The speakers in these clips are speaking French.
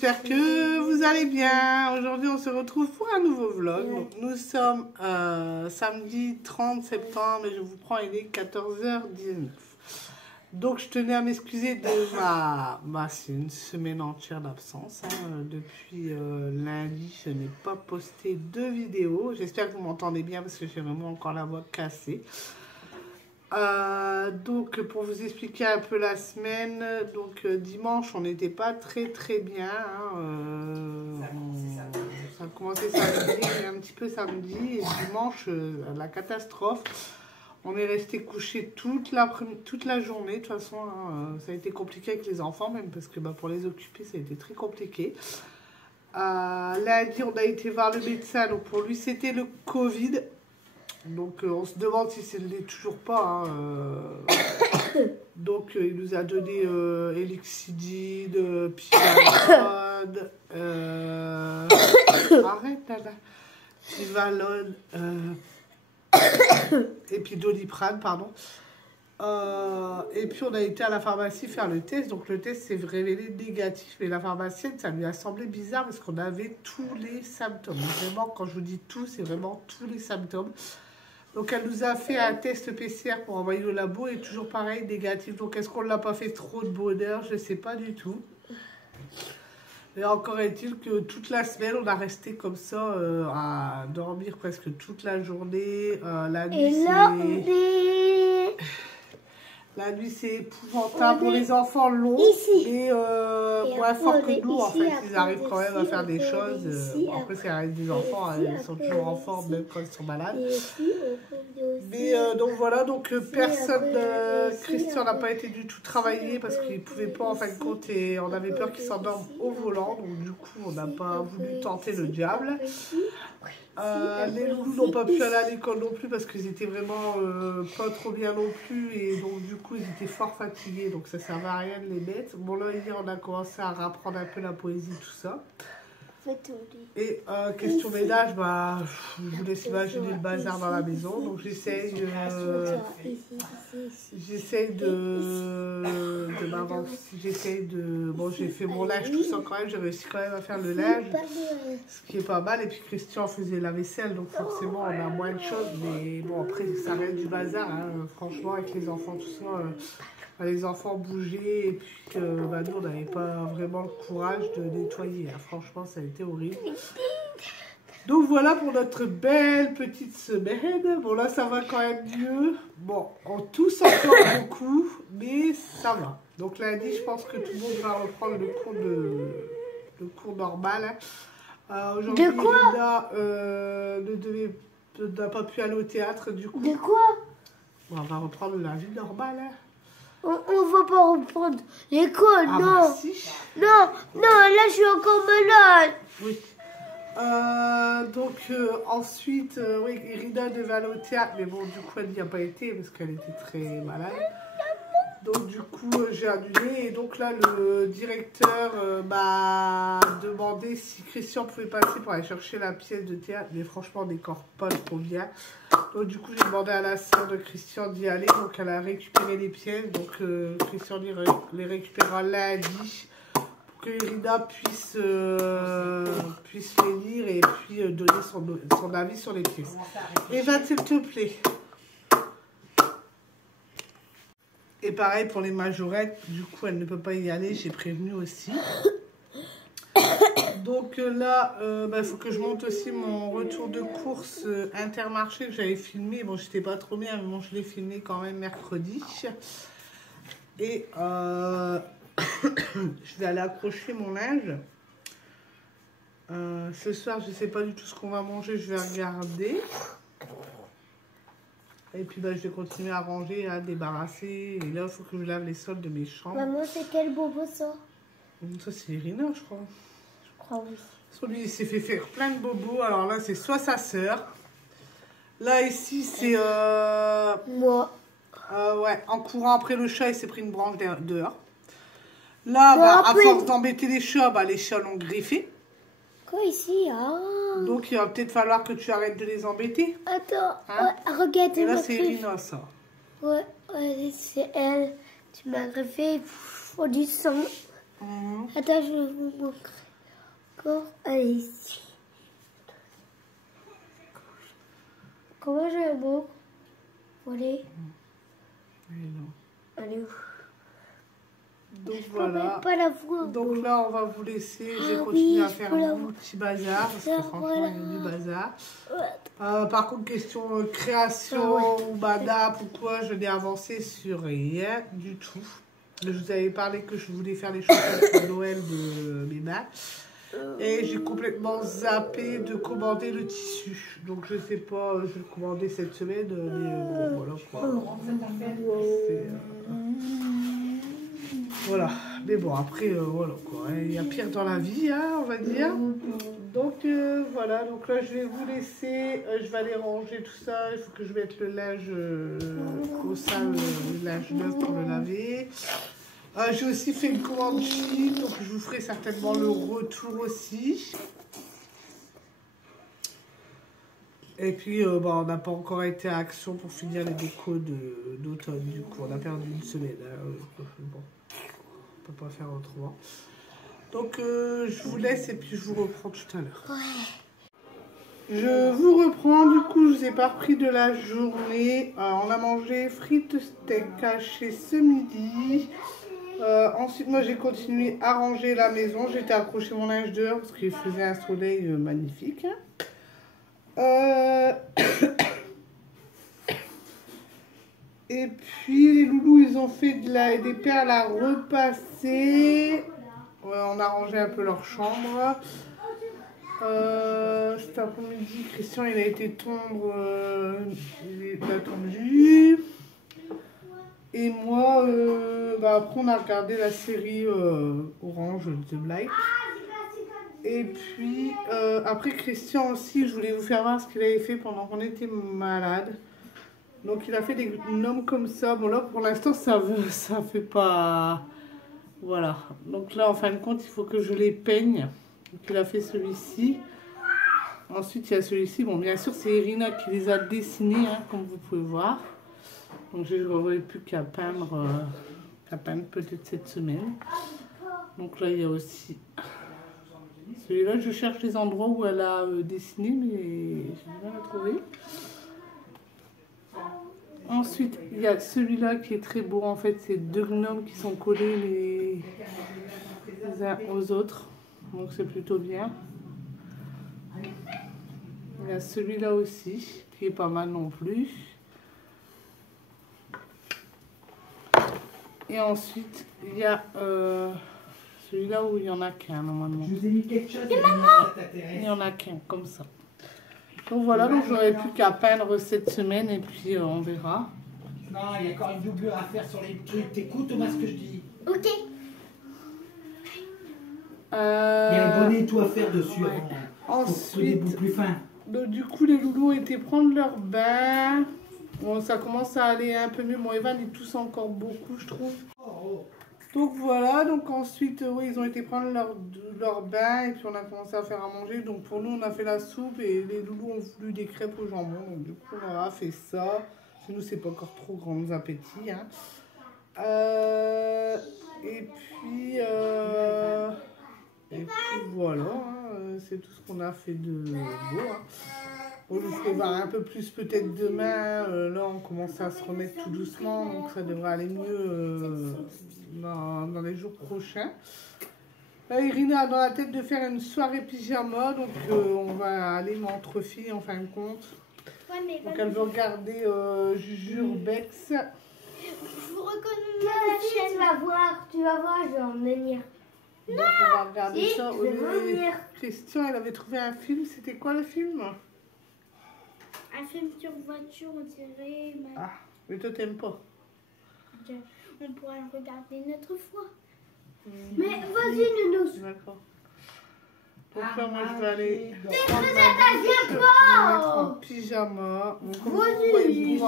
j'espère que vous allez bien. Aujourd'hui, on se retrouve pour un nouveau vlog. Donc, nous sommes samedi 30 septembre et je vous prends, il est 14h19. Donc, je tenais à m'excuser de c'est une semaine entière d'absence. Depuis lundi, je n'ai pas posté de vidéo. J'espère que vous m'entendez bien parce que j'ai vraiment encore la voix cassée. Donc pour vous expliquer un peu la semaine, donc dimanche on n'était pas très bien, ça a commencé samedi, un petit peu samedi, et dimanche la catastrophe, on est resté couché toute la journée, de toute façon ça a été compliqué avec les enfants même parce que pour les occuper ça a été très compliqué. Lundi on a été voir le médecin, donc pour lui c'était le Covid. Donc on se demande si ce n'est toujours pas. Donc il nous a donné Elixidine, Pivalone, arrête là, Pivalone, et puis Doliprane, pardon. Et puis on a été à la pharmacie faire le test. Donc le test s'est révélé négatif, mais la pharmacienne, ça lui a semblé bizarre parce qu'on avait tous les symptômes. Vraiment, quand je vous dis tout, c'est vraiment tous les symptômes. Donc elle nous a fait un test PCR pour envoyer au labo et toujours pareil, négatif. Donc est-ce qu'on ne l'a pas fait trop de bonheur? Je ne sais pas du tout. Et encore est-il que toute la semaine, on a resté comme ça à dormir presque toute la journée. La nuit, c'est épouvantable pour les enfants longs et moins fort que nous. En fait, ils arrivent quand même à faire des choses. Après, c'est reste des enfants, ils sont toujours en forme même quand ils sont malades. Mais donc voilà, donc personne, Christian n'a pas été du tout travaillé parce qu'il ne pouvait pas en fin de compte et on avait peur qu'il s'endorme au volant. Donc du coup, on n'a pas voulu tenter le diable. Les loulous n'ont pas pu aller à l'école non plus parce qu'ils étaient vraiment pas trop bien non plus et donc du coup ils étaient fort fatigués, donc ça servait à rien de les mettre. Bon là hier on a commencé à rapprendre un peu la poésie, tout ça. Et question ménage, je vous laisse imaginer le bazar dans la maison, donc j'essaye de m'avancer, bon j'ai fait mon linge tout ça quand même, j'ai réussi quand même à faire le linge, ce qui est pas mal, et puis Christian faisait la vaisselle, donc forcément on a moins de choses, mais bon après ça reste du bazar, franchement avec les enfants tout ça. Les enfants bougeaient et puis nous on n'avait pas vraiment le courage de nettoyer. Franchement ça a été horrible. Donc voilà pour notre belle petite semaine. Bon là ça va quand même mieux. Bon on tousse encore beaucoup mais ça va. Donc lundi je pense que tout le monde va reprendre le cours normal. Aujourd'hui Linda n'a pas pu aller au théâtre du coup. De quoi? On va reprendre la vie normale. On va pas reprendre l'école, non. Si. Non, là je suis encore malade. Oui. Ensuite, oui, Irina devait aller au théâtre, mais bon, du coup, elle n'y a pas été parce qu'elle était très malade. Donc, du coup, j'ai annulé. Et donc là, le directeur m'a demandé si Christian pouvait passer pour aller chercher la pièce de théâtre. Mais franchement, on décore pas trop bien. Donc, du coup, j'ai demandé à la sœur de Christian d'y aller. Donc, elle a récupéré les pièces. Donc, Christian les récupérera lundi pour que Irina puisse les lire et puis donner son avis sur les pièces. Eva, s'il te plaît. Et pareil pour les majorettes, du coup elle ne peut pas y aller, j'ai prévenu aussi. Donc là, il faut que je monte aussi mon retour de course Intermarché que j'avais filmé. Bon, j'étais pas trop bien, mais bon, je l'ai filmé quand même mercredi. Et je vais aller accrocher mon linge. Ce soir, je sais pas du tout ce qu'on va manger, je vais regarder. Et puis je vais continuer à ranger, à débarrasser. Et là, il faut que je lave les sols de mes chambres. Maman, c'est quel bobo ça? Ça, c'est Irina, je crois. Je crois, oui. Lui, il s'est fait faire plein de bobos. Alors là, c'est soit sa sœur. Là, ici, c'est... Moi. Ouais, en courant après le chat, il s'est pris une branche dehors. Là, à force d'embêter les chats l'ont griffé. Quoi ici? Donc, il va peut-être falloir que tu arrêtes de les embêter. Attends, regarde. Et là, c'est Irina, ça. Ouais, c'est elle. Tu m'as griffé, il faut du sang. Attends, je vais vous montrer. D'accord, allez ici. Comment j'ai un mot? Allez. Allez où? Donc voilà. Pas la voir, donc là, on va vous laisser. Je vais continuer à faire mon petit bazar parce que franchement, il y a du bazar. Par contre, question création ou badap ou quoi, je n'ai avancé sur rien du tout. Je vous avais parlé que je voulais faire les chansons pour Noël de mes mains. Et j'ai complètement zappé de commander le tissu. Donc je sais pas, je vais le commander cette semaine, mais bon, voilà quoi. Voilà, mais bon après, voilà quoi. Il y a pire dans la vie, hein, on va dire. Donc voilà, donc là je vais vous laisser, je vais aller ranger tout ça. Il faut que je mette le linge au sale, le linge neuf pour le laver. J'ai aussi fait une commande Chine, donc je vous ferai certainement le retour aussi. Et puis, on n'a pas encore été à Action pour finir les décos d'automne, du coup, on a perdu une semaine. Hein. Bon, on ne peut pas faire autrement. Donc, je vous laisse et puis je vous reprends tout à l'heure. Je vous reprends, du coup, je vous ai pas repris de la journée. On a mangé frites steak haché ce midi. Ensuite, moi, j'ai continué à ranger la maison. J'étais accroché mon linge dehors parce qu'il faisait un soleil magnifique. Et puis, les loulous, ils ont fait des perles à repasser. On a rangé un peu leur chambre. Cet après-midi, Christian, il a été tondre. Il a tondu. Et moi, après on a regardé la série Orange, The Blight. Et puis, après Christian aussi, je voulais vous faire voir ce qu'il avait fait pendant qu'on était malade. Donc il a fait des gnomes comme ça. Bon là, pour l'instant, ça fait pas... Voilà. Donc là, en fin de compte, il faut que je les peigne. Donc il a fait celui-ci. Ensuite, il y a celui-ci. Bon, bien sûr, c'est Irina qui les a dessinés, hein, comme vous pouvez voir. Donc je n'aurai plus qu'à peindre, peut-être cette semaine. Donc là il y a aussi celui-là. Je cherche les endroits où elle a dessiné, mais je n'ai pas trouvé. Ensuite il y a celui-là qui est très beau. En fait, c'est deux gnomes qui sont collés les uns aux autres. Donc c'est plutôt bien. Il y a celui-là aussi qui est pas mal non plus. Et ensuite, il y a celui-là où il n'y en a qu'un normalement. Je vous ai mis quelque chose. Il n'y en a qu'un, comme ça. Donc voilà, donc j'aurai plus qu'à peindre cette semaine et puis on verra. Non, il y a encore une doublure à faire sur les trucs. T'écoutes Thomas ce que je dis? Ok. Il y a un bonnet et tout à faire dessus. Ouais. Ensuite, des bouts plus fins. Donc du coup, les loulous ont été prendre leur bain. Bon, ça commence à aller un peu mieux. Bon, Evan, ils toussent encore beaucoup, je trouve. Donc voilà, donc ensuite, oui, ils ont été prendre leur bain et puis on a commencé à faire à manger. Donc pour nous, on a fait la soupe et les loulous ont voulu des crêpes au jambon. Donc du coup, on a fait ça. Chez nous, c'est pas encore trop grands appétits. Hein. Et puis voilà, hein, c'est tout ce qu'on a fait de beau. Hein. On vous ferai voir un peu plus peut-être demain. Là, on commence à se remettre tout doucement, donc ça devrait aller mieux dans les jours prochains. Là, Irina a dans la tête de faire une soirée pyjama, donc on va aller entre filles en fin de compte. Ouais, donc elle veut regarder Juju Urbex. Je vous reconnais la chaîne. Tu vas voir, je vais en venir. Donc on va regarder ça. Christian, elle avait trouvé un film. C'était quoi le film? Un film sur voiture, on dirait. Ah, mais toi t'aimes pas. On pourra le regarder une autre fois. Mais vas-y, Nounou. D'accord. Donc là, moi je vais aller mettre en pyjama. Ils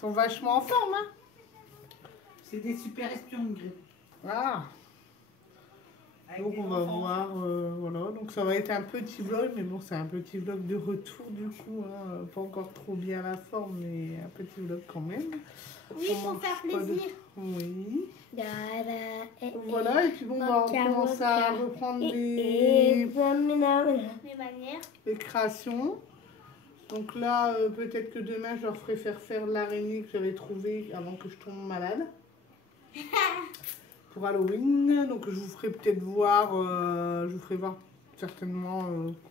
sont vachement en forme, hein. C'est des super espions, Ingrid. Ah. Donc on va voir, voilà. Donc Donc ça va être un petit vlog, mais bon c'est un petit vlog de retour du coup, hein. Pas encore trop bien la forme, mais un petit vlog quand même. Oui, pour faire plaisir. Oui. Voilà, et puis bon, on commence à reprendre les manières. Les créations. Donc là, peut-être que demain, je leur ferai faire l'araignée que j'avais trouvée avant que je tombe malade. Pour Halloween. Donc je vous ferai peut-être voir, je vous ferai voir certainement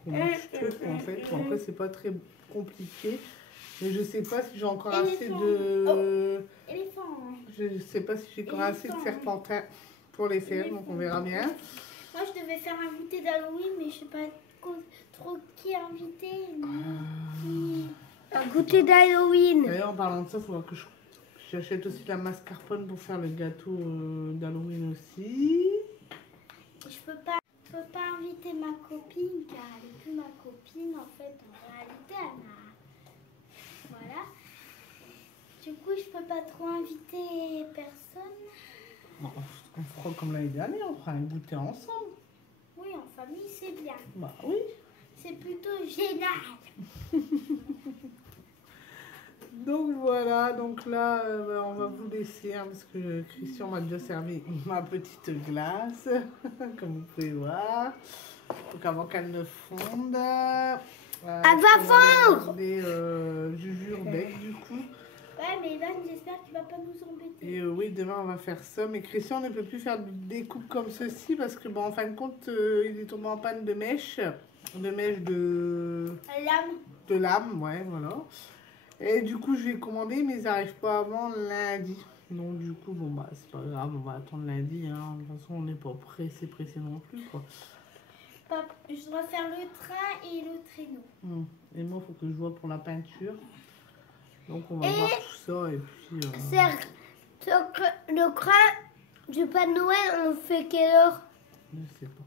comment je trouve en fait. Bon, après, c'est pas très compliqué. Mais je sais pas si j'ai encore assez de... Je sais pas si j'ai encore assez de serpentins pour les faire, donc on verra bien. Moi, je devais faire un goûter d'Halloween, mais je sais pas trop qui inviter. Un goûter d'Halloween. D'ailleurs, en parlant de ça, il faudra que j'achète aussi la mascarpone pour faire le gâteau d'Halloween aussi. Je peux pas inviter ma copine, car elle n'est plus ma copine, en fait, en réalité, elle a... Voilà. Du coup, je peux pas trop inviter personne. Bon, on fera comme l'année dernière, on fera un goûter ensemble. Oui, en famille, c'est bien. Bah oui. C'est plutôt génial. Donc voilà, donc là, on va vous laisser, hein, parce que Christian m'a déjà servi ma petite glace, comme vous pouvez voir. Donc avant qu'elle ne fonde, elle va fondre. Des Juju bec du coup. Ouais, mais Evan, j'espère qu'il va pas nous embêter. Et oui, demain on va faire ça. Mais Christian ne peut plus faire des coupes comme ceci parce que, bon, en fin de compte, il est tombé en panne de mèche. De mèche de... Lame. De lame, ouais, voilà. Et du coup, je vais commander, mais ils n'arrivent pas avant lundi. Donc du coup, bon, bah, c'est pas grave, on va attendre lundi. Hein. De toute façon, on n'est pas pressé non plus, quoi. Je dois faire le train et le traîneau. Et moi, il faut que je vois pour la peinture. Donc on va voir tout ça et puis... Serge, le train du Père Noël, on fait quelle heure? Je sais pas.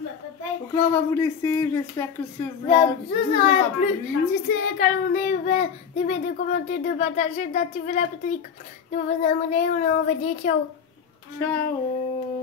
Bah, papa, donc là, on va vous laisser. J'espère que ce vlog vous aura plu. Si c'est le cas, on est d'aimer, de commenter, de partager, d'activer la petite, de vous abonner. On est en vidéo. Ciao. Ciao.